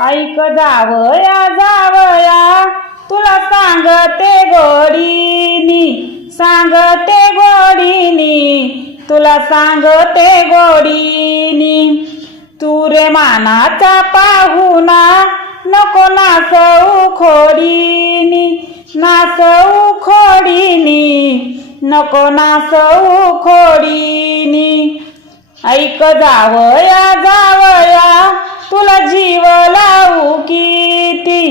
ऐक जावया जावया तुला सांगते गोडीनी, सांगते गोडीनी, तुला सांगते गोडीनी। तू रे मानाचा पाहुणा नको नासऊ खोडीनी, नासऊ खोडीनी, नको नासऊ खोडीनी। ऐक जावया जावया तुला जीव लावू किती,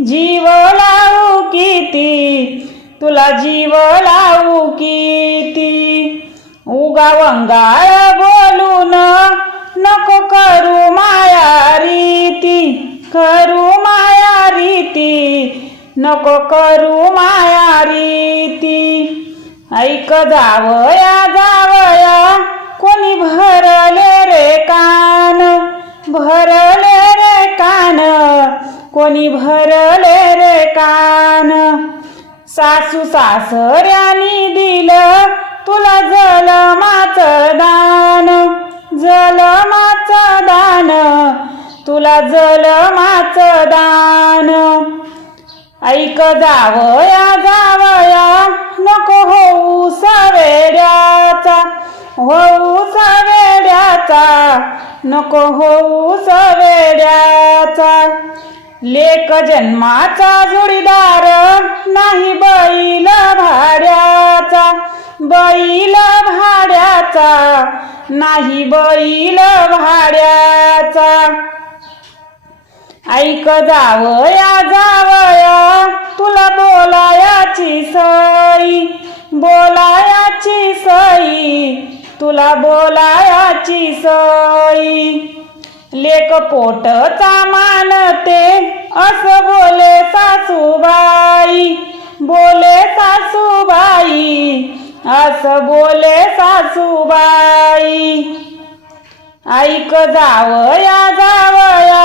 जीव लावू किती, तुला जीव लावू किती। उगा वंगाळ बोलून नको करू माया रीती, करू माया रीती, नको करू माया रीती। ऐक जावया जावया कोणी भरले रे कान, भरले रे कान, कोणी भरले रे कान। सासू सासऱ्यानी दिलं तुला जलमाचं दान, जलमाचं दान, तुला जलमाचं दान। ऐक जावया जावया नको होऊ सवेड्याचा, होऊ सवेड्याचा, नको होऊ सवेड्याचा। लेक जन्माचा जोडीदार नाही बैल भाड्याचा, बैल भाड्याचा, नाही बैल भाड्याचा। ऐक जावया जावया तुला बोलायाची सई, बोलायाची सई, तुला बोलायाची सई। लेक पोटचा मानते असं बोले सासूबाई, बोले सासूबाई, असं बोले सासूबाई। ऐक जावया जावया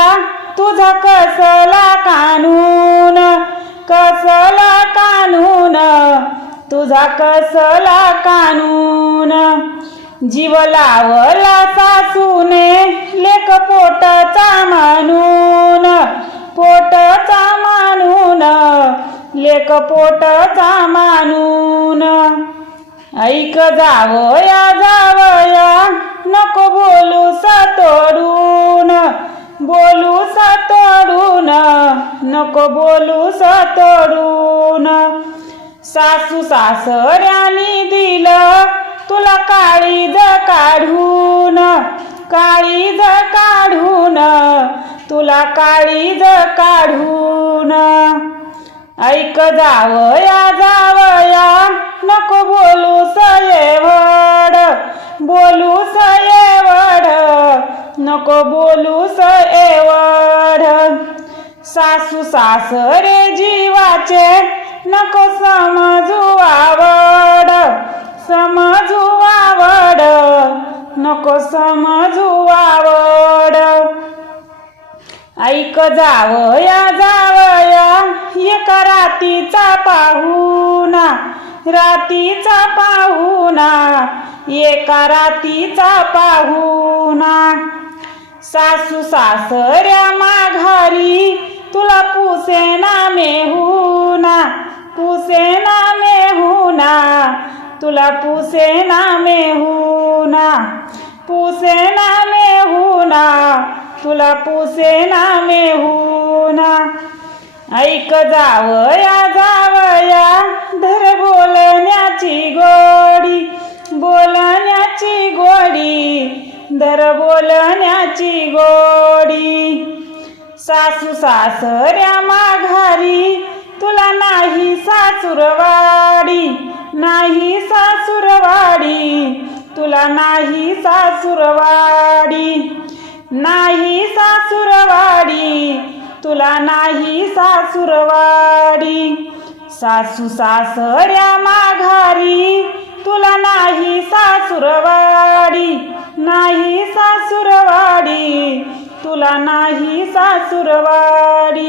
तुझा कसला कानून, कसला कानून, तुझा कसला कानून। जीव लावला सासूने लेक पोटचा म्हणून, पोटचा म्हणून, लेक पोटचा म्हणून। ऐक जावया जावया नको बोलू सतोडून, बोलू सतोडून, नको बोलू सतोडून। सासू सासऱ्यानी दिलं तुला काळीज काढून, काळीज काढून, तुला काळीज काढून। ऐक जावया जावया नको बोलू सयेवड, बोलू सयेवड, नको बोलू सयेवड। सासू सासरे जीवाचे नको समजू आवड, समजू आवड, नको समजू आवड। ऐक जावया जावया एका रातीचा पाहुणा, रातीचा पाहुणा, एका रातीचा पाहुणा। सासू सासऱ्या माघारी तुला पुसेना मेहुना, पुसेना मेहुना, तुला पुसेना मेहुना, पुसेना मेहुना, तुला पुसेना मेहुना। ऐक जावया जावया धर बोलण्याची गोडी, बोलण्याची गोडी, धर बोलण्याची गोडी। सासू सासऱ्या माघारी तुला नाही सासूरवाडी, नाही सासूरवाडी, तुला नाही सासूरवाडी, नाही सासूरवाडी, तुला नाही सासूरवाडी। सासू सासऱ्या माघारी तुला नाही सासूरवाडी, नाही सासूरवाडी, तुला नाही सासूरवाडी।